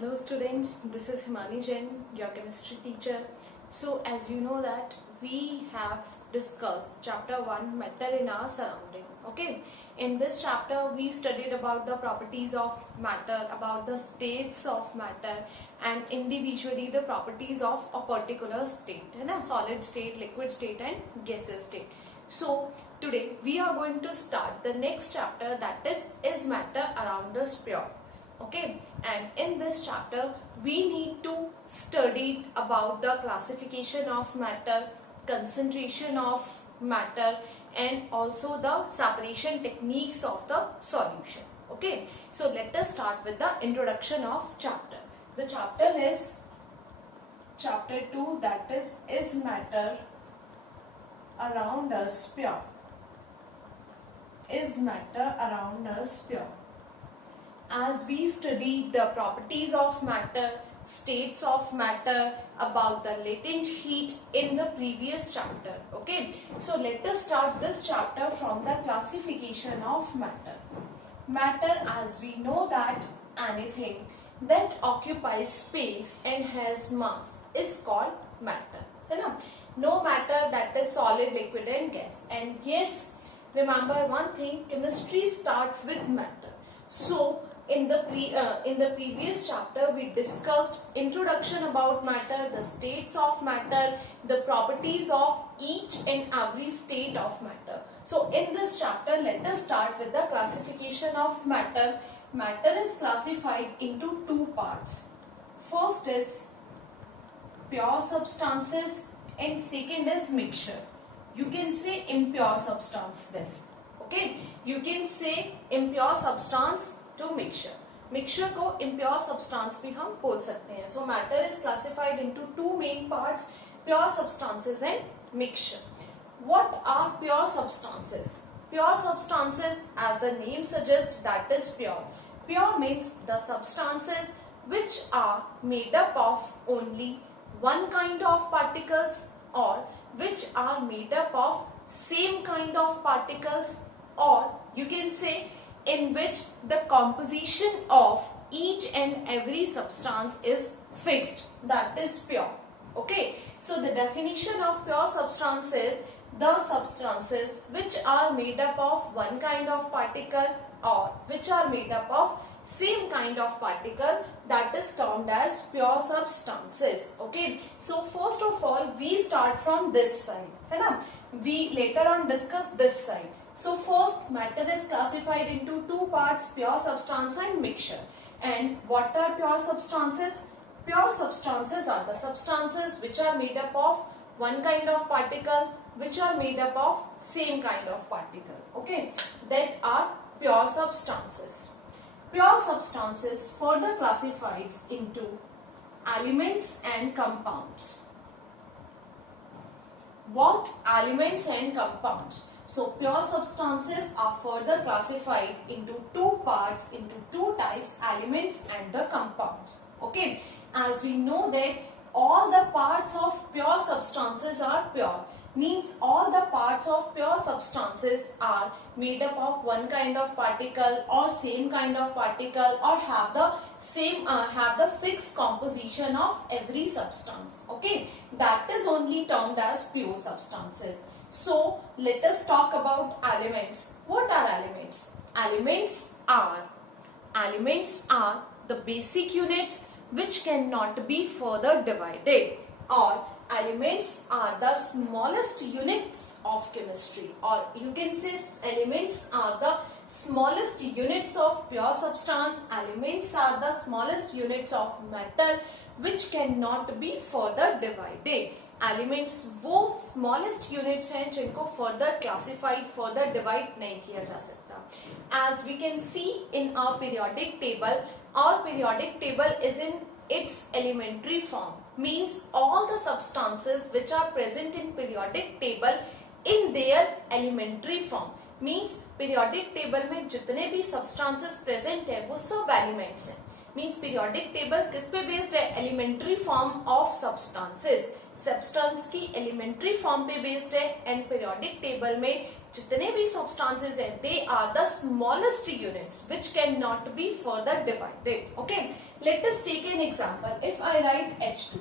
Hello students, this is Himani Jain, your chemistry teacher. So as you know that we have discussed chapter 1 matter in our surrounding. Okay, in this chapter we studied about the properties of matter, about the states of matter and individually the properties of a particular state, solid state, liquid state and gaseous state. So today we are going to start the next chapter, that is matter around us pure. Okay, and in this chapter we need to study about the classification of matter, concentration of matter and also the separation techniques of the solution. Okay, so let us start with the introduction of chapter. The chapter is chapter 2, that is matter around us pure. Is matter around us pure? As we studied the properties of matter, states of matter, about the latent heat in the previous chapter. Okay, so let us start this chapter from the classification of matter. Matter, as we know that anything that occupies space and has mass is called matter. No matter that is solid, liquid and gas. And yes, remember one thing, chemistry starts with matter. So in the previous chapter we discussed introduction about matter, the states of matter, the properties of each and every state of matter. So in this chapter let us start with the classification of matter. Matter is classified into two parts. First is pure substances and second is mixture. You can say impure substance this. Okay, you can say impure substance to mixture को impure substance भी हम बोल सकते हैं. So matter is classified into two main parts, pure substances and mixture. What are pure substances? Pure substances, as the name suggests, that is pure. Pure means the substances which are made up of only one kind of particles or which are made up of same kind of particles, or you can say in which the composition of each and every substance is fixed, that is pure. Okay, so the definition of pure substance is the substances which are made up of one kind of particle or which are made up of same kind of particle, that is termed as pure substances. Okay, so first of all we start from this side, we later on discuss this side. So first, matter is classified into two parts, pure substance and mixture. And what are pure substances? Pure substances are the substances which are made up of one kind of particle, which are made up of same kind of particle. Okay, that are pure substances. Pure substances further classified into elements and compounds. What elements and compounds? So pure substances are further classified into two parts, into two types, elements and the compounds. Okay, as we know that all the parts of pure substances are pure, means all the parts of pure substances are made up of one kind of particle or same kind of particle or have the same have the fixed composition of every substance. Okay, that is only termed as pure substances. So let us talk about elements. What are elements? Elements are the basic units which cannot be further divided, or elements are the smallest units of chemistry, or you can say elements are the smallest units of pure substance. Elements are the smallest units of matter which cannot be further divided. Elements वो smallest units हैं जिनको further classified, further divide नहीं किया जा सकता. As we can see in our periodic table, our periodic table is in its elementary form, means all the substances which are present in periodic table in their elementary form. Means periodic table में जितने भी substances present है वो सब elements हैं. Means periodic table किस पे based है? Elementary form of substances. Substance की एलिमेंट्री फॉर्म पे बेस्ड है एंड पीरियोडिक टेबल में जितने भी सब्सटेंसेस हैं they are the smallest units which can not be further divided. Okay, let us take an example. If I write H2,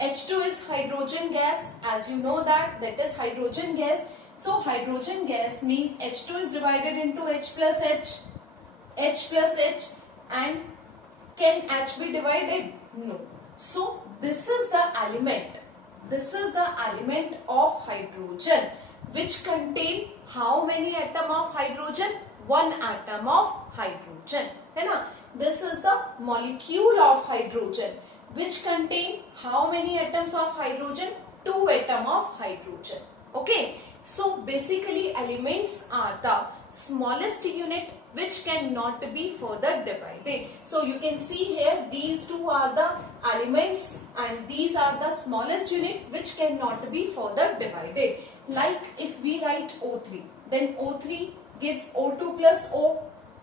H2 is hydrogen gas, as you know that is hydrogen gas. So hydrogen gas means H2 is divided into H plus H, H plus H, and can H be divided? No. So this is the element of hydrogen which contain how many atom of hydrogen? One atom of hydrogen, है ना? This is the molecule of hydrogen which contain how many atoms of hydrogen? 2 atom of hydrogen. Okay, so basically elements are the smallest unit which cannot be further divided. So you can see here these two are the elements and these are the smallest unit which cannot be further divided. Like if we write O3, then O3 gives O2 plus O,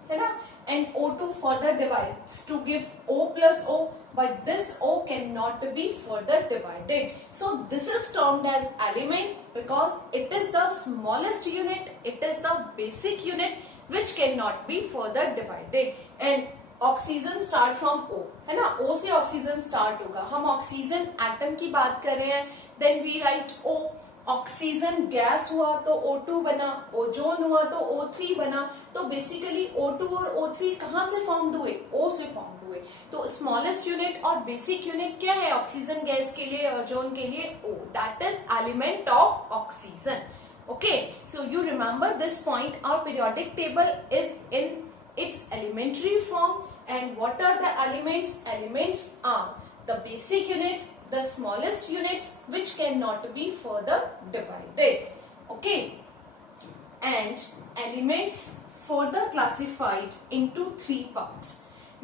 है ना? And O2 further divides to give O plus O, but this O cannot be further divided. So this is termed as element because it is the smallest unit, it is the basic unit which cannot be further divided. And oxygen start from O, है ना? O से oxygen start होगा. हम oxygen atom की बात कर रहे हैं, then we write O. Oxygen gas हुआ तो O2 बना, ओजोन हुआ तो O3 बना. तो बेसिकली O2 और O3 कहां से फॉर्म हुए? O से फॉर्म हुए. तो स्मॉलेस्ट यूनिट और बेसिक यूनिट क्या है ऑक्सीजन गैस के लिए, ओजोन के लिए? O. That is element of oxygen. Okay, so you remember this point. Our periodic table is in its elementary form, and what are the elements? Elements are the basic units, the smallest units which cannot be further divided. Okay, and elements further classified into 3 parts.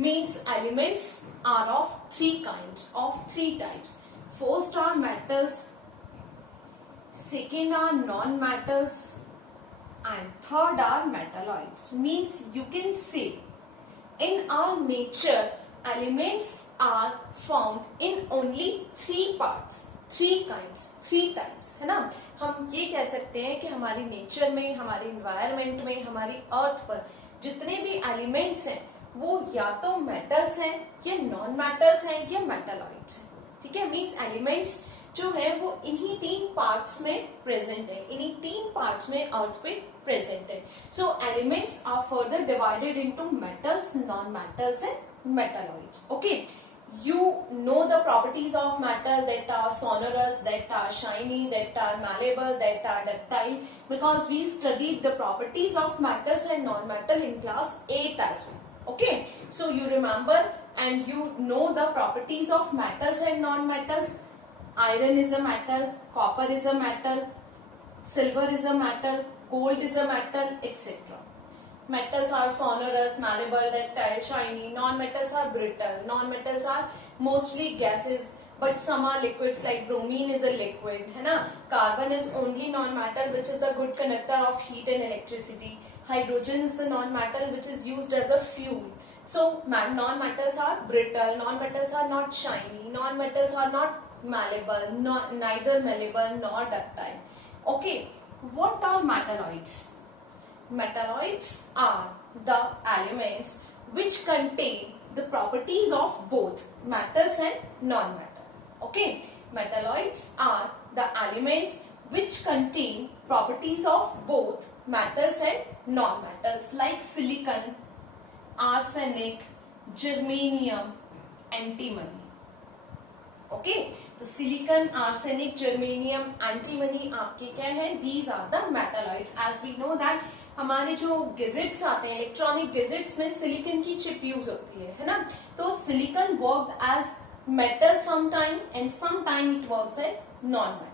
Means elements are of 3 kinds, of 3 types. First are metals, second are non-metals, and third are metalloids. Means you can say in our nature elements are found in only 3 parts, 3 kinds, 3 types, है ना? हम ये कह सकते हैं कि हमारी nature में, हमारे इन्वायरमेंट में, हमारी अर्थ पर जितने भी एलिमेंट्स हैं वो या तो मेटल्स हैं या नॉन मेटल्स हैं या मेटालॉइड्स हैं. ठीक है, मीन्स एलिमेंट्स जो है वो इन्हीं 3 पार्ट्स में प्रेजेंट है, इन्हीं 3 पार्ट्स में अर्थ पे प्रेजेंट है. So elements are further divided into metals, non metals and metalloids. Okay, you know the properties of metal that are sonorous, that are shiny, that are malleable, that are ductile, because we studied the properties of metals and non-metal in class 8 as well. Okay, so you remember and you know the properties of metals and non-metals. Iron is a metal, copper is a metal, silver is a metal, gold is a metal, etc. Metals are sonorous, malleable, ductile, shiny. Non-metals are brittle. Non-metals are mostly gases, but some are liquids like bromine is a liquid, है ना? Carbon is only non-metal which is the good conductor of heat and electricity. Hydrogen is the non-metal which is used as a fuel. So non-metals are brittle. Non-metals are not shiny. Non-metals are not malleable, neither malleable nor ductile. Okay, what are metalloids? Metalloids are the elements which contain the properties of both metals and non-metal. Okay, metalloids are the elements which contain properties of both metals and non-metals like silicon, arsenic, germanium, antimony. Okay, तो silicon, arsenic, germanium, antimony आपके क्या है? These are the metalloids. As we know that हमारे जो gadgets आते हैं, electronic gadgets में silicon की चिप यूज होती है ना? तो silicon work as metal some time and some time it works as non metal.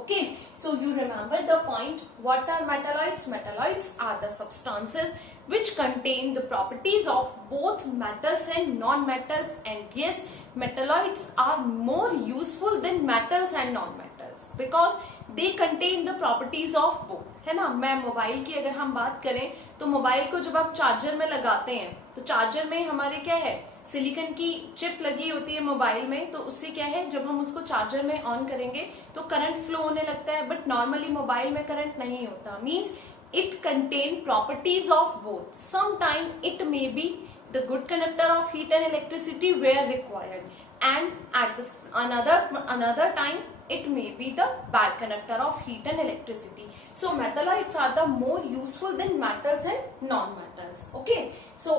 Okay, so you remember the point. What are metalloids? Metalloids are the substances which contain the properties of both metals and non-metals, and yes, metalloids are more useful than metals and non-metals because they contain the properties of both, है ना? मैं mobile की अगर हम बात करें तो mobile को जब आप चार्जर में लगाते हैं तो चार्जर में हमारे क्या है? सिलिकॉन की चिप लगी होती है मोबाइल में, तो उससे क्या है, जब हम उसको चार्जर में ऑन करेंगे तो करंट फ्लो होने लगता है, बट नॉर्मली मोबाइल में करंट नहीं होता. Means it contain properties of both. Some time it may be the good conductor of heat and electricity where required, and at another time it may be the bad conductor of heat and electricity. So metalloids are the more useful than metals and non-metals. Okay, so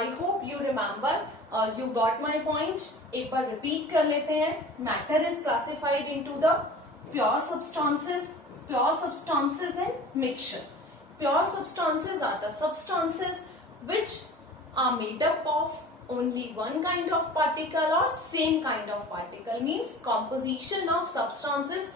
I hope you remember, you got my point. एक बार repeat कर लेते हैं. Matter is classified into the pure substances and mixture. Pure substances are the substances which are made up of only one kind of particle or same kind of particle. Means composition of substance is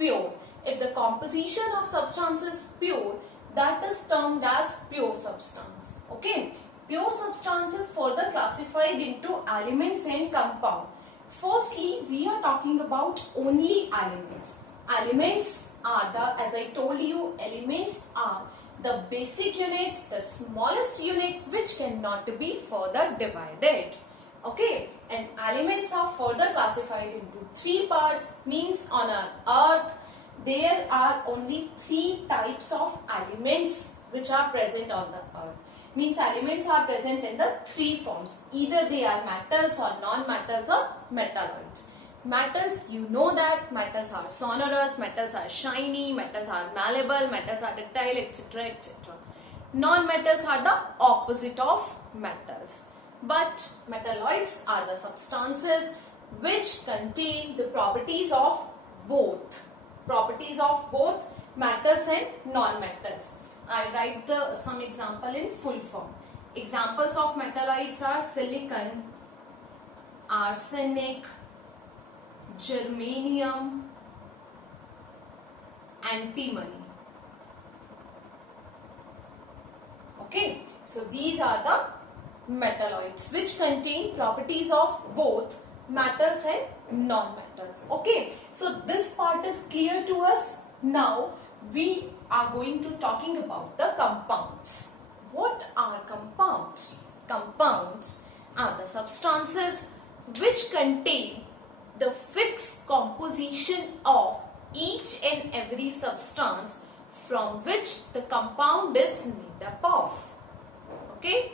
pure. If the composition of substance is pure, that is termed as pure substance. Okay, pure substance is further classified into elements and compound. Firstly, we are talking about only elements. Elements are the, as I told you, elements are the basic units, the smallest unit which cannot be further divided. Okay, and elements are further classified into three parts. Means on our earth there are only three types of elements which are present on the earth. Means elements are present in the three forms. Either they are metals or non-metals or metalloids. Metals, you know that metals are sonorous, metals are shiny, metals are malleable, metals are ductile, etc., etc. Non-metals are the opposite of metals. But metalloids are the substances which contain the properties of both metals and non-metals. I write some example in full form. Examples of metalloids are silicon, arsenic, germanium, antimony. Okay, so these are the metalloids which contain properties of both metals and non-metals. Okay, so this part is clear to us. Now we are going to talking about the compounds. What are compounds? Compounds are the substances which contain the fixed composition of each and every substance from which the compound is made up of. Okay,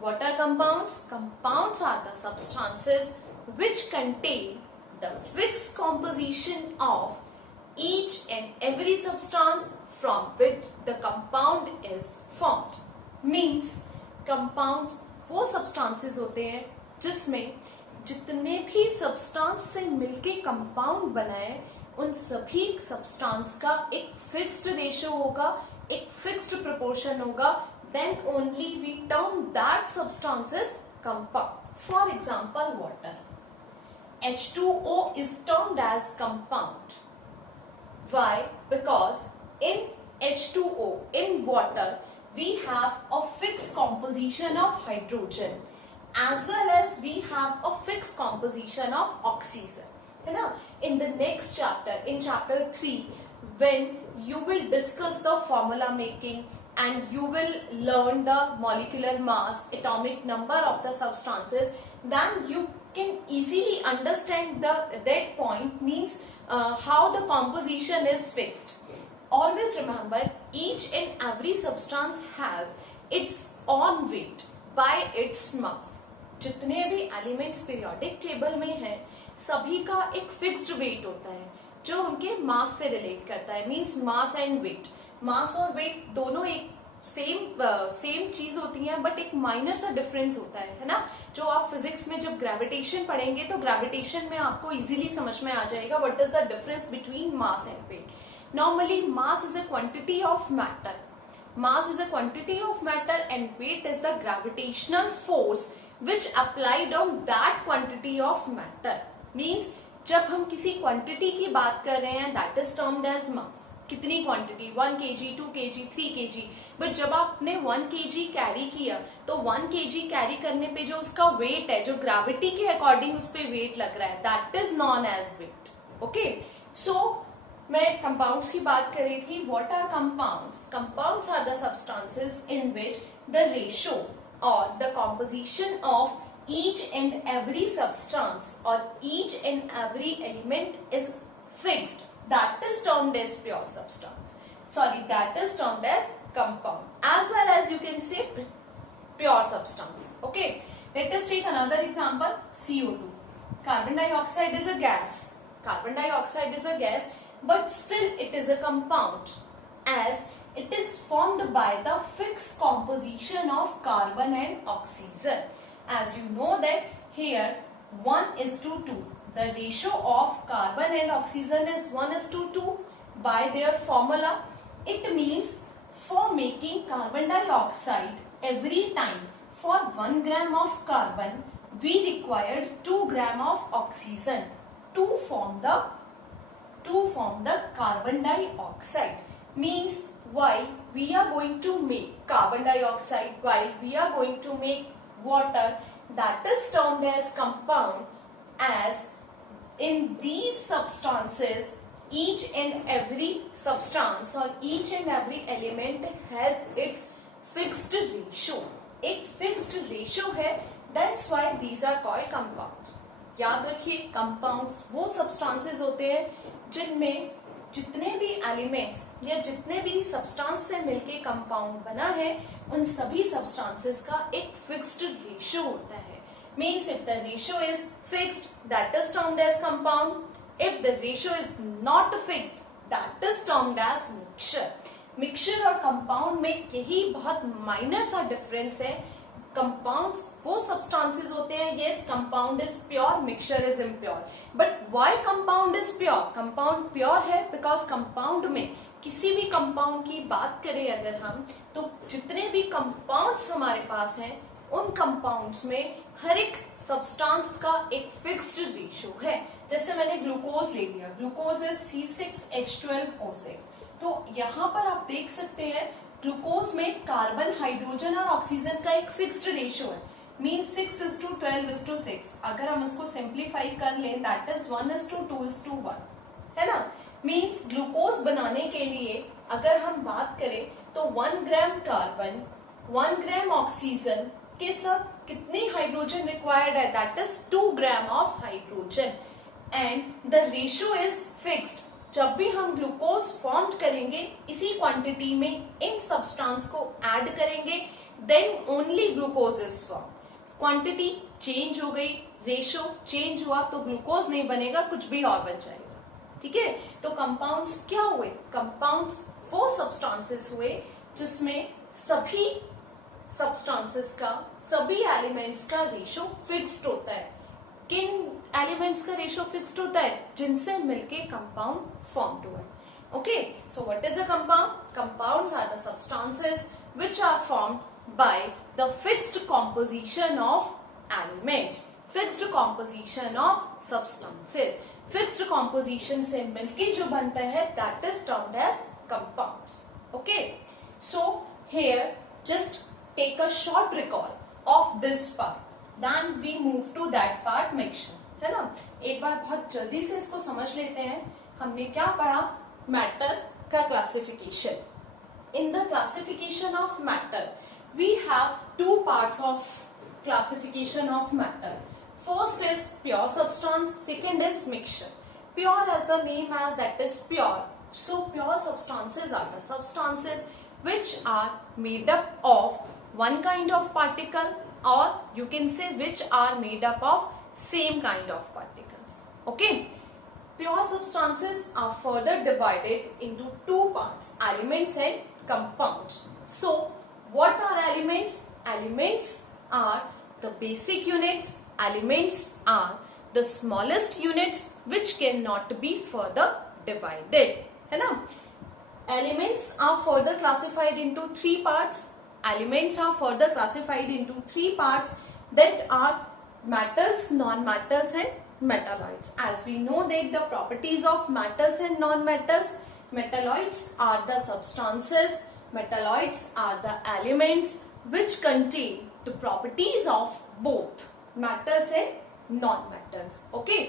what are compounds? Compounds are the substances which contain the fixed composition of each and every substance from which the compound is formed. Means compounds वो substances होते हैं जिसमें जितने भी substance से मिलके compound बनाए, उन सभी सब्सटेंस का एक फिक्स्ड रेशियो होगा, एक फिक्स्ड प्रोपोर्शन होगा. Then only we term that substance is compound. For example water. H2O is termed as compound. Why? Because in H2O, in water, we have a fixed composition of hydrogen, as well as we have a fixed composition of oxygen. है ना? In the next chapter, in chapter 3, when you will discuss the formula making and you will learn the molecular mass, atomic number of the substances, then you can easily understand that point. Means how the composition is fixed. Always remember, each and every substance has its own weight by its mass. जितने भी elements periodic table में हैं, सभी का एक fixed wait होता है जो उनके मास से रिलेट करता है. Means mass and weight. Mass और वेट दोनों एक सेम चीज होती है, बट एक माइनर सा डिफरेंस होता है ना. जो आप फिजिक्स में जब ग्रेविटेशन पढ़ेंगे तो ग्रेविटेशन में आपको इजीली समझ में आ जाएगा what is the difference between mass and weight. Normally mass is a quantity of matter. Mass is a quantity of matter and weight is the gravitational force which applied on that quantity of matter. Means जब हम किसी quantity की बात कर रहे हैं that is termed as mass. कितनी quantity? 1 kg, 2 kg, 3 kg. But जब आपने 1 kg कैरी किया तो 1 kg कैरी करने पे जो उसका वेट है, जो ग्रेविटी के अकॉर्डिंग उस पर वेट लग रहा है, that is known as weight. Okay, so मैं कंपाउंड्स की बात कर रही थी. What are compounds? Compounds are the substances in which the ratio और the composition of each and every substance or each and every element is fixed, that is termed as pure substance. Sorry, that is termed as compound, as well as you can say pure substance. Okay, let us take another example. CO2. Carbon dioxide is a gas. Carbon dioxide is a gas, but still it is a compound, as it is formed by the fixed composition of carbon and oxygen. As you know that here 1:2. The ratio of carbon and oxygen is 1:2 by their formula. It means for making carbon dioxide, every time for 1 gram of carbon we required 2 gram of oxygen to form the carbon dioxide. Means while we are going to make carbon dioxide, while we are going to make water, that is termed as compound, as in these substances each and every substance or each and every element has its fixed ratio. एक fixed ratio है, that's why these are called compounds. याद रखिए, compounds वो substances होते हैं जिनमें जितने भी एलिमेंट्स या जितने भी सब्सटेंस से मिलके कंपाउंड बना है, उन सभी सब्सटेंसेस का एक फिक्स्ड रेशियो होता है. Means if the ratio is fixed, that is termed as compound. If the ratio is not fixed, that is termed as mixture. Mixture और कंपाउंड में यही बहुत माइनर सा डिफरेंस है. कंपाउंड्स वो सब्सटेंसेस होते हैं, yes compound is pure, mixture is impure. But why compound is pure? Compound pure है बिकॉज कंपाउंड में किसी भी कंपाउंड की बात करें अगर हम, तो जितने भी कंपाउंड्स हमारे पास हैं उन कंपाउंड्स में हर एक सब्सटेंस का एक फिक्स्ड रेशियो है. जैसे मैंने ग्लूकोज ले लिया, ग्लूकोज इज C6H12O6. तो यहाँ पर आप देख सकते हैं ग्लूकोज में कार्बन, हाइड्रोजन और ऑक्सीजन का एक फिक्स्ड रेशियो है. मीन 6:12:6. अगर हम उसको सिंप्लीफाई कर लें, दैट इज 1:2:1, है ना. मीन्स ग्लूकोज बनाने के लिए अगर हम बात करें तो 1 ग्राम कार्बन, 1 ग्राम ऑक्सीजन के साथ कितनी हाइड्रोजन रिक्वायर्ड है? That is 2 gram of hydrogen. And the ratio is fixed. जब भी हम ग्लूकोज फॉर्म करेंगे, इसी क्वांटिटी में इन सब्सटेंस को ऐड करेंगे, then only glucose is form. Quantity change हो गई, रेशियो चेंज हुआ तो ग्लूकोज नहीं बनेगा, कुछ भी और बन जाएगा. ठीक है. तो कंपाउंड्स क्या हुए? कंपाउंड्स वो सब्सटेंसेस हुए जिसमें सभी सब्सटेंसेस का, सभी एलिमेंट्स का रेशियो फिक्स्ड होता है. किन एलिमेंट्स का रेशियो फिक्स्ड होता है? जिनसे मिलके कंपाउंड फॉर्म्ड हुआ है. Okay, so what is a compound? Compounds are the substances which are formed by the fixed composition of elements, fixed composition of substances. Fixed composition से मिलके जो बनता है, that is termed as compounds. Okay, so here just take a short recall of this part, then we move to that part, mixture. है ना. एक बार बहुत जल्दी से इसको समझ लेते हैं. हमने क्या पढ़ा? मैटर का classification. In the classification of matter we have two parts of classification of matter. First is pure substance, second is mixture. Pure as the name as, that is pure. So pure substances are the substances which are made up of one kind of particle, or you can say which are made up of same kind of particles. Okay, pure substances are further divided into two parts, elements and compounds. So what are elements? Elements are the basic units. Elements are the smallest units which cannot be further divided, है ना. Elements are further classified into three parts. Elements are further classified into three parts, that are metals, non-metals and metalloids. As we know that the properties of metals and non-metals, metalloids are the substances, metalloids are the elements which contain the properties of both metals and non-metals. Okay.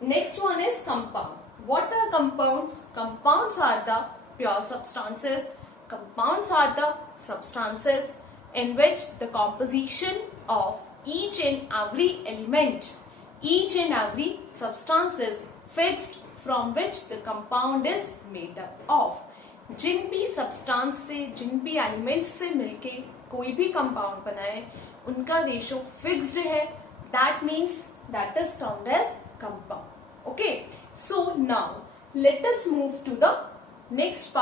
Next one is compound. What are compounds? Compounds are the pure substances. Compounds are the substances in which the composition of each and every element, each and every substance is fixed from which the compound is made up of. जिन भी substance से, जिन भी elements से मिलके कोई भी compound बनाए, उनका ratio fixed है. That means that is termed as compound. Okay, so now let us move to the next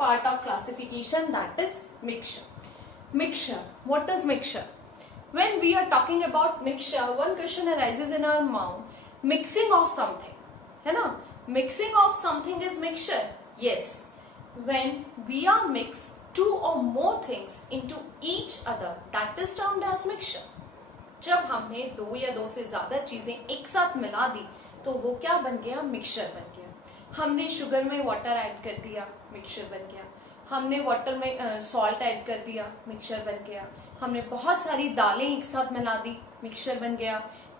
part of classification, that is mixture. What is mixture? When we are talking about mixture, one question arises in our mind: mixing of something, है ना? Mixing of something is mixture. Yes, when we are mix two or more things into each other, that is termed as mixture. जब हमने दो या दो से ज्यादा चीजें एक साथ मिला दी तो वो क्या बन गया? मिक्सचर बन गया. हमने शुगर में वाटर ऐड कर दिया, मिक्सचर बन गया. हमने वाटर में सॉल्ट ऐड कर दिया, मिक्सचर बन गया. हमने बहुत सारी दालें एक साथ मिला दी, मिक्सचर बन गया.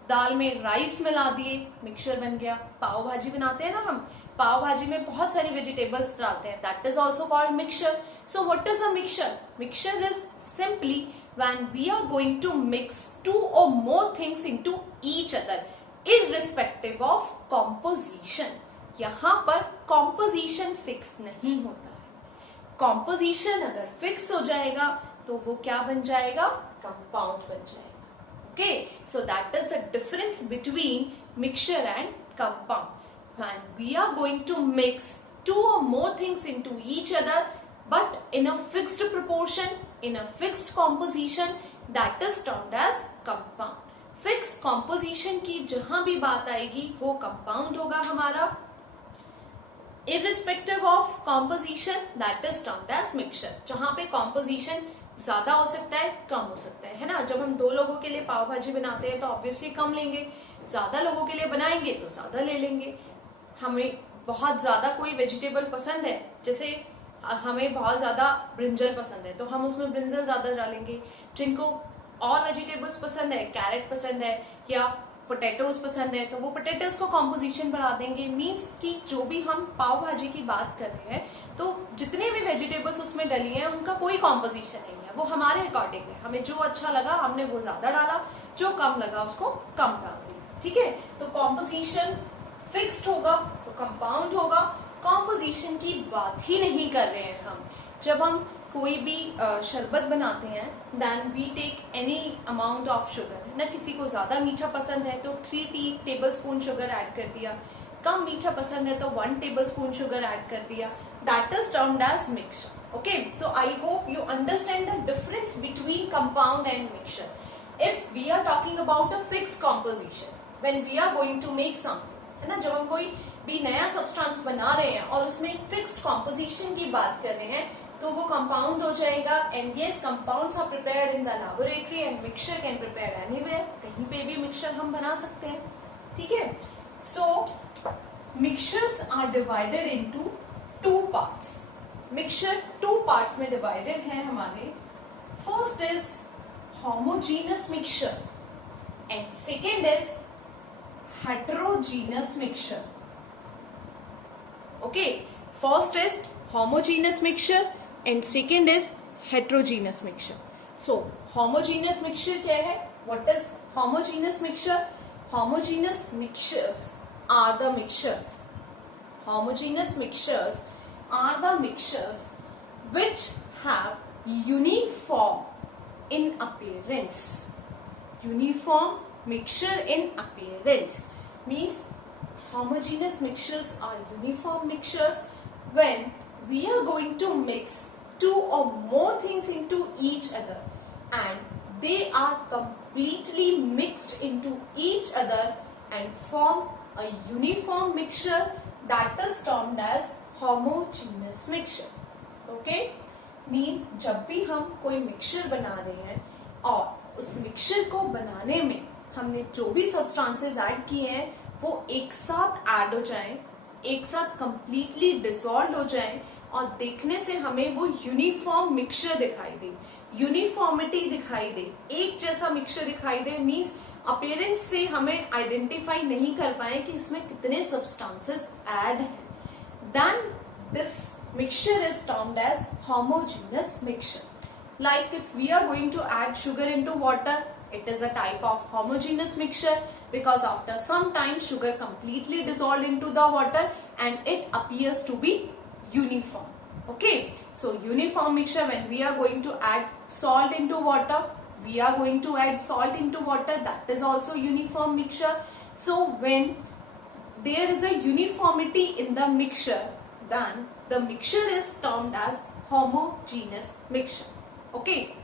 दाल में राइस मिला दिए, मिक्सचर बन गया. पाव भाजी बनाते हैं ना हम, पाव भाजी में बहुत सारी वेजिटेबल्स डालते हैं, that is also called mixture. So what is a mixture? Mixture is simply when we are going to mix two or more things into each other irrespective of composition. यहाँ पर composition fix नहीं होता है. composition अगर fix हो जाएगा तो वो क्या बन जाएगा? compound बन जाएगा. okay, so that is the difference between mixture and compound. when we are going to mix two or more things into each other but in a fixed proportion, in a fixed composition, that is termed as compound. Fixed composition की जहां भी बात आएगी वो compound होगा हमारा. Irrespective of composition, that is termed as mixture. जहां पे composition ज्यादा हो सकता है, कम हो सकता है ना? जब हम दो लोगों के लिए पाव भाजी बनाते हैं तो ऑब्वियसली कम लेंगे, ज्यादा लोगों के लिए बनाएंगे तो ज्यादा ले लेंगे. हमें बहुत ज्यादा कोई वेजिटेबल पसंद है, जैसे हमें बहुत ज्यादा ब्रिंजल पसंद है तो हम उसमें ब्रिंजल ज्यादा डालेंगे. जिनको और वेजिटेबल्स पसंद है, कैरेट पसंद है या पोटैटोज पसंद है तो वो पोटैटोज को कॉम्पोजिशन बढ़ा देंगे. मीन्स कि जो भी हम पाव भाजी की बात कर रहे हैं तो जितने भी वेजिटेबल्स उसमें डली हैं उनका कोई कॉम्पोजिशन नहीं है, वो हमारे अकॉर्डिंग है. हमें जो अच्छा लगा हमने वो ज्यादा डाला, जो कम लगा उसको कम डाल दिया. ठीक है, तो कॉम्पोजिशन फिक्स्ड होगा तो कंपाउंड होगा. कॉम्पोजिशन की बात ही नहीं कर रहे हैं हम. जब हम कोई भी शरबत बनाते हैं then we take any amount of sugar. ना किसी को ज्यादा मीठा पसंद है तो 3 टेबल स्पून शुगर ऐड कर दिया, कम मीठा पसंद है तो 1 टेबल स्पून शुगर ऐड कर दिया. That is termed as mixture. Okay, so I hope you understand the difference between compound and mixture. If we are talking about a fix composition, when we are going to make something, है ना, जब हम कोई भी नया substance बना रहे हैं और उसमें फिक्स्ड कॉम्पोजिशन की बात कर रहे हैं तो वो कंपाउंड हो जाएगा. And yes, compounds are prepared in the laboratory and mixture can prepared anywhere. कहीं पे भी मिक्सचर हम बना सकते हैं. ठीक है, so mixtures are divided into 2 parts. Mixture 2 parts में डिवाइडेड है हमारे. First is homogeneous mixture and second is heterogeneous mixture. Okay, first is homogeneous mixture and second is heterogeneous mixture. So homogeneous mixture क्या है? What is homogeneous mixture? Homogeneous mixtures are the mixtures. Homogeneous mixtures are the mixtures which have uniform in appearance. Uniform mixture in appearance means homogeneous mixtures are uniform mixtures when we are going to mix 2 or more things into each other and they are completely mixed into each other and form a uniform mixture, that is termed as homogeneous mixture. Okay, means जब भी हम कोई mixture बना रहे हैं और उस mixture को बनाने में हमने जो भी सब्सटेंसेस ऐड किए हैं वो एक साथ ऐड हो जाएं, एक साथ कंप्लीटली डिसॉल्व हो जाएं और देखने से हमें वो यूनिफॉर्म मिक्सचर दिखाई दे, यूनिफॉर्मिटी दिखाई दे, एक जैसा मिक्सचर दिखाई दे. मींस अपीयरेंस से हमें आइडेंटिफाई नहीं कर पाए कि इसमें कितने सब्सटेंसेस ऐड हैं. Then this mixture is termed as homogeneous mixture. Like if we are going to add sugar into water, It is a type of homogeneous mixture because after some time sugar completely dissolved into the water and it appears to be uniform. Okay, so uniform mixture, when we are going to add salt into water, we are going to add salt into water, that is also uniform mixture. So when there is a uniformity in the mixture, then the mixture is termed as homogeneous mixture. Okay,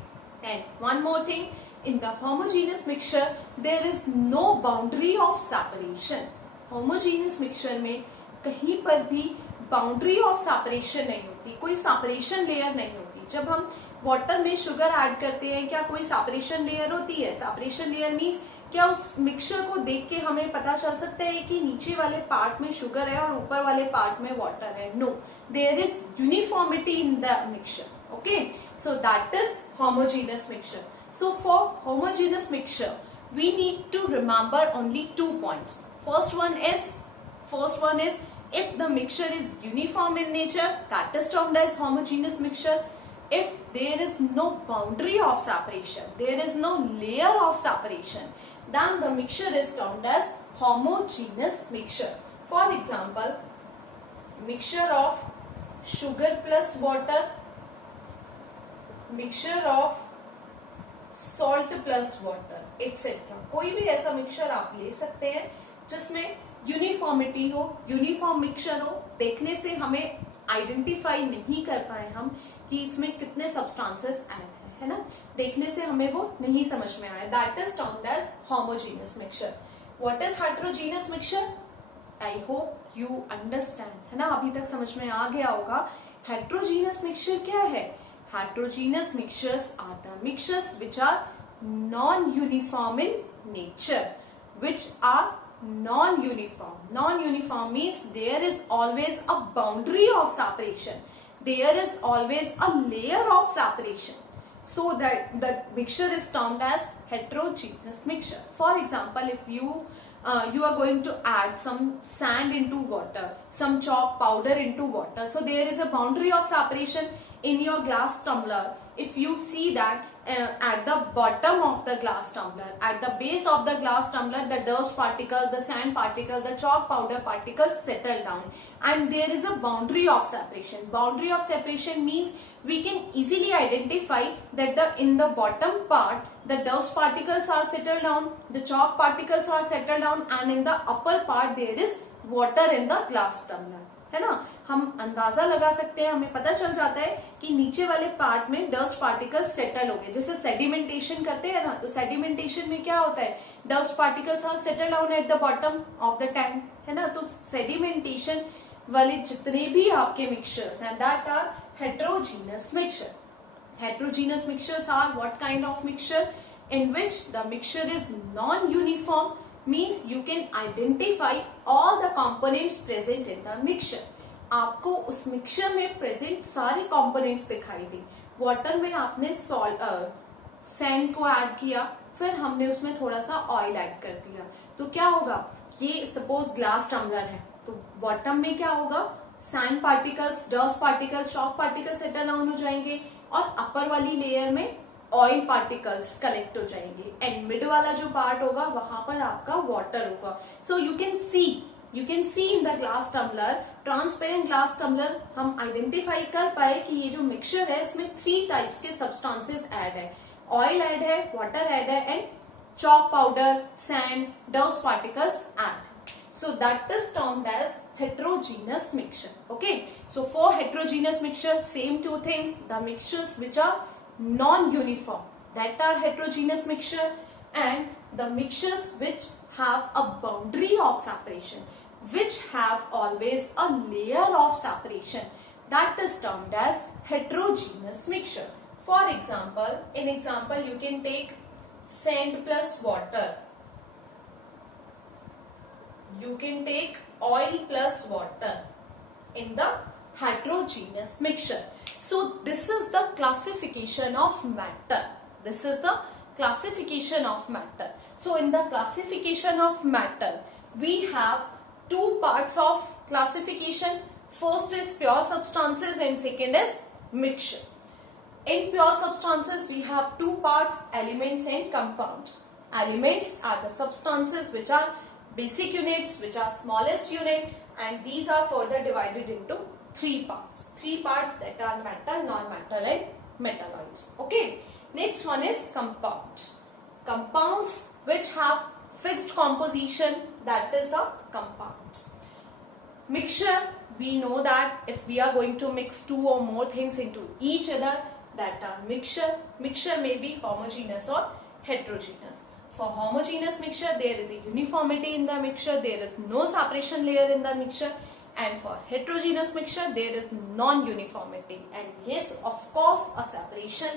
and one more thing, in the homogeneous mixture there is no boundary of separation. Homogeneous mixture में कहीं पर भी boundary of separation नहीं होती, कोई separation layer नहीं होती. जब हम वाटर में शुगर ऐड करते हैं, क्या कोई सेपरेशन लेयर होती है? सेपरेशन लेयर मीन्स क्या उस मिक्सचर को देख के हमें पता चल सकता है कि नीचे वाले पार्ट में शुगर है और ऊपर वाले पार्ट में वाटर है? No, there is uniformity in the mixture. Okay, so that is homogeneous mixture. So for homogeneous mixture, we need to remember only 2 points. First one is if the mixture is uniform in nature, that is termed as homogeneous mixture. If there is no boundary of separation, there is no layer of separation, then the mixture is termed as homogeneous mixture. For example, mixture of sugar plus water, mixture of salt plus water etcetera. कोई भी ऐसा mixture आप ले सकते हैं जिसमें uniformity हो, uniform mixture हो. देखने से हमें आइडेंटिफाई नहीं कर पाए हम कि इसमें कितने सब्सटेंसेस ऐड है ना, देखने से हमें वो नहीं समझ में आया. That is termed as homogeneous mixture. What is heterogeneous mixture? I hope you understand, है ना, अभी तक समझ में आ गया होगा. हेटेरोजेनियस मिक्सचर क्या है? Heterogeneous mixtures are the mixtures which are non-uniform in nature, which are non-uniform. Non-uniform means there is always a boundary of separation. There is always a layer of separation. So that the mixture is termed as heterogeneous mixture. For example, if you are going to add some sand into water, some chalk powder into water, so there is a boundary of separation in your glass tumbler. If you see that at the bottom of the glass tumbler, at the base of the glass tumbler, the dust particle, the sand particle, the chalk powder particles settle down and there is a boundary of separation. Boundary of separation means we can easily identify that in the bottom part the dust particles are settled down, the chalk particles are settled down, and in the upper part there is water in the glass tumbler, है ना. हम अंदाजा लगा सकते हैं, हमें पता चल जाता है कि नीचे वाले पार्ट में डस्ट पार्टिकल्स सेटल हो गए. जैसे सेडिमेंटेशन करते हैं ना, तो सेडिमेंटेशन में क्या होता है? Dust particles are settle down at the bottom of the tank, है ना. तो सेडिमेंटेशन वाले जितने भी आपके मिक्सचर्स हैं, that are heterogeneous mixture. Heterogeneous mixtures are what kind of mixture? In which the mixture is non-uniform, means you can identify all the components present in the mixture. आपको उस मिक्सचर में present सारे components दिखाई दे. Water में आपने sand को add किया, फिर हमने उसमें थोड़ा सा ऑयल ऐड कर दिया, तो क्या होगा? ये सपोज ग्लास टम्बलर है, तो बॉटम में क्या होगा? Sand particles, dust particle, chalk particle settle down हो जाएंगे और अपर वाली लेयर में ऑयल पार्टिकल्स कलेक्ट हो जाएंगे एंड मिड वाला जो पार्ट होगा वहां पर आपका वाटर होगा. So you can see in the glass tumbler, transparent glass tumbler, हम आइडेंटिफाई कर पाए कि ये जो मिक्सचर है इसमें 3 टाइप्स के सब्सटेंसेस ऐड है. ऑयल ऐड है, वाटर ऐड है and chalk powder, sand, dust particles add. So that is termed as heterogeneous mixture. Okay. So for heterogeneous mixture, same 2 things. The mixtures which are non-uniform, that are heterogeneous mixture, and the mixtures which have a boundary of separation, which have always a layer of separation, that is termed as heterogeneous mixture. For example, in example you can take sand plus water, you can take oil plus water in the heterogeneous mixture. So this is the classification of matter. This is the classification of matter. So in the classification of matter, we have 2 parts of classification. First is pure substances and second is mixture. In pure substances, we have two parts, elements and compounds. Elements are the substances which are basic units, which are smallest unit, and these are further divided into three parts. Three parts that are metal, non-metal and metalloids. Okay. Next one is compounds. Compounds which have fixed composition, that is the compounds. Mixture, we know that if we are going to mix two or more things into each other, that are mixture. Mixture may be homogeneous or heterogeneous. For homogeneous mixture, there is a uniformity in the mixture, there is no separation layer in the mixture, and for heterogeneous mixture, there is non-uniformity. And yes, of course, a separation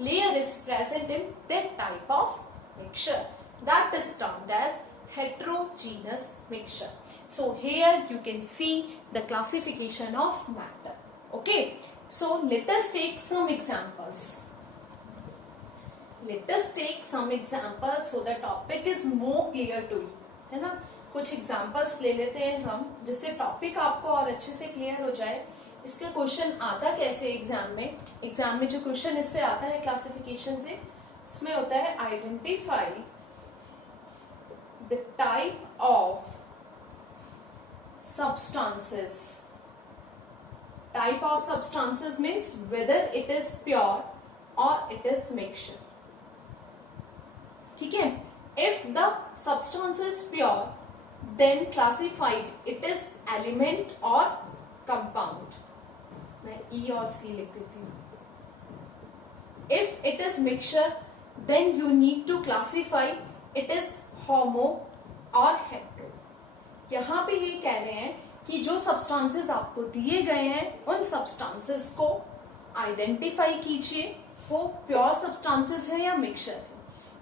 layer is present in that type of mixture. That is termed as heterogeneous mixture. So here you can see the classification of matter. Okay. So let us take some examples. Let us take some examples so the topic is more clear to you. है ना? कुछ examples ले लेते हैं हम, जिससे topic आपको और अच्छे से क्लियर हो जाए. इसका क्वेश्चन आता कैसे एग्जाम में? एग्जाम में जो क्वेश्चन इससे आता है क्लासिफिकेशन से, उसमें होता है identify the type of substances. Type of substances means whether it is pure or it is mixture. ठीक है? If the substance is pure, then classified it is element or compound. मैं E और C लिख देती हूँ. If it is mixture, then you need to classify it is homo or hetero. यहाँ पे ये कह रहे हैं कि जो सब्सटेंसेस आपको दिए गए हैं उन सब्सटेंसेस को आइडेंटिफाई कीजिए, वो प्योर सब्सटेंसेस है या मिक्सचर है.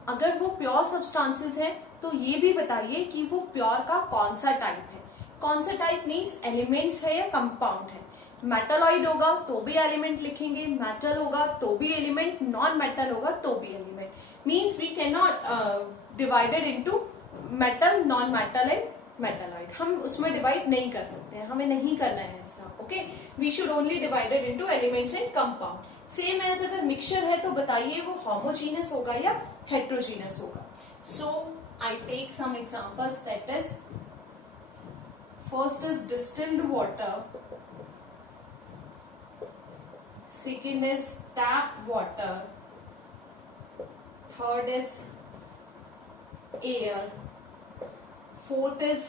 अगर वो प्योर सब्सटेंसेस है तो ये भी बताइए कि वो प्योर का कौन सा टाइप है. कौन सा टाइप मीन्स एलिमेंट्स है या कंपाउंड है. मेटालॉइड होगा तो भी एलिमेंट लिखेंगे, मेटल होगा तो भी एलिमेंट, नॉन मेटल होगा तो भी element. Means we can not divided into metal, non metal and metalloid. हम उसमें डिवाइड नहीं कर सकते हैं, हमें नहीं करना है ऐसा. Okay, we should only divided into elements and compound. Same as अगर मिक्सचर है तो बताइए वो होमोजीनियस होगा या हेट्रोजीनियस होगा. So I take some examples. That is first is distilled water, second is tap water, third is air, fourth is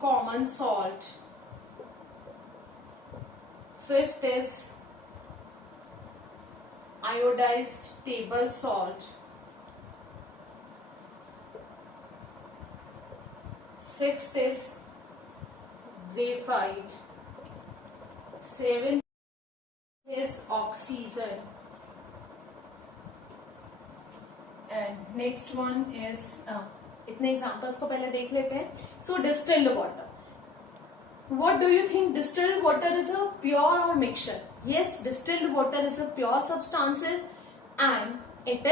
common salt, fifth is iodized table salt, sixth is graphite, seventh is oxygen, and next one is इतने examples को पहले देख लेते हैं. So distilled water, what do you think? Distilled water is a pure or mixture? Yes, distilled water is a pure substances and it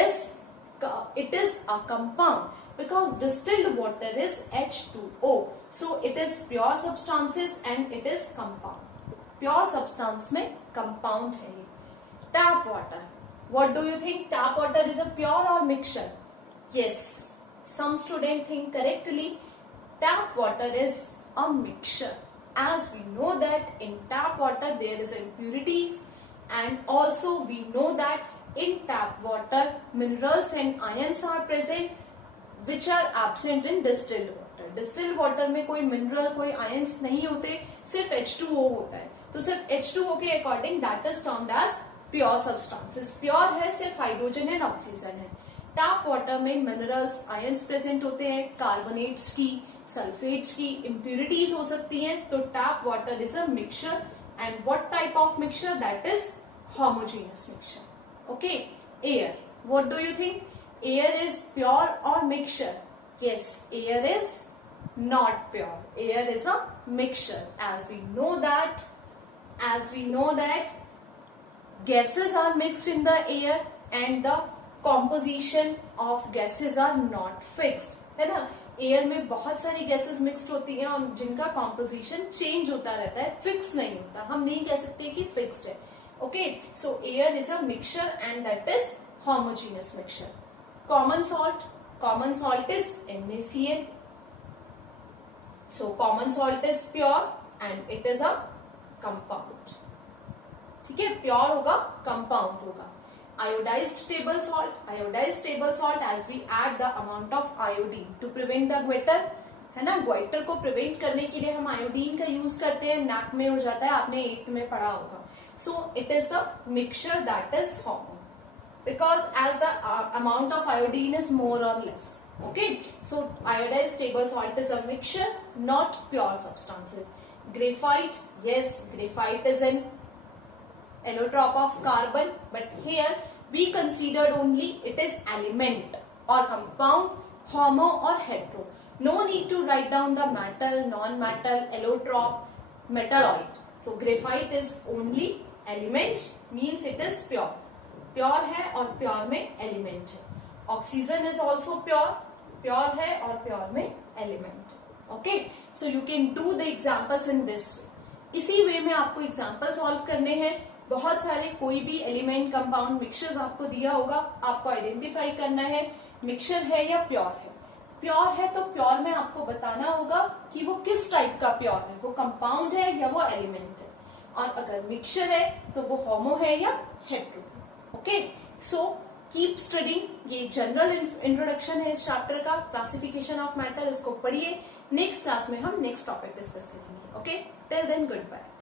is a compound because distilled water is H2O. So it is pure substances and it is compound. Pure substance में compound है ये. Tap water, what do you think? Tap water is a pure or mixture? Yes, some students think correctly. Tap water is a mixture, as we know that in tap water there is impurities, and also we know that in tap water minerals and ions are present which are absent in distilled water. Distilled water में कोई mineral, कोई ions नहीं होते, सिर्फ H2O होता है. तो सिर्फ H2O के according that is termed as pure substances. Pure है, सिर्फ हाइड्रोजन एंड ऑक्सीजन है. टैप वाटर में मिनरल्स, आयंस प्रेजेंट होते हैं, कार्बोनेट्स की, सल्फेट्स की, इम्प्यूरिटीज हो सकती हैं. तो tap water is a mixture. And what type of mixture? That is homogeneous mixture. Okay. Air, what do you think? Air is pure or mixture? Yes, air is not pure. Air is a mixture. As we know that gases are mixed in the air and the composition of gases are not fixed, है ना. Air में बहुत सारी gases mixed होती हैं और जिनका composition change होता रहता है, फिक्स नहीं होता. हम नहीं कह सकते कि फिक्स्ड है. Okay, so air is a mixture and that is homogeneous mixture. Common salt is NaCl. So common salt is pure and it is a compound. ठीक है, प्योर होगा, कंपाउंड होगा. Iodized table salt as we add the amount of iodine to prevent the goiter, है ना. Goitre को prevent करने के लिए हम आयोडीन का यूज करते हैं. नैक में हो जाता है, आपने 8th में पढ़ा होगा. So it is the mixture that is form because as the amount of iodine is more or less. Okay, so iodized table salt is a mixture, not pure substances. Graphite, yes, graphite is an allotrope of carbon, but here we considered only it is element or compound, homo or hetero. No need to write down the metal, non-metal, allotrope, metalloid. So graphite is only element, means it is pure. Pure है और pure में element है. Oxygen is also pure है और pure में element है. Okay, so you can do the examples in this way. इसी वे में आपको एग्जाम्पल सॉल्व करने हैं. बहुत सारे कोई भी एलिमेंट, कंपाउंड, मिक्सचर्स आपको दिया होगा. आपको आइडेंटिफाई करना है मिक्सचर है या प्योर है. प्योर है तो प्योर में आपको बताना होगा कि वो किस टाइप का प्योर है, वो कंपाउंड है या वो एलिमेंट है. और अगर मिक्सचर है तो वो होमो है या hetero. Okay, so keep studying. ये जनरल इंट्रोडक्शन है इस चैप्टर का. क्लासिफिकेशन ऑफ मैटर, इसको पढ़िए. नेक्स्ट क्लास में हम नेक्स्ट टॉपिक डिस्कस करेंगे. Okay, till then good bye.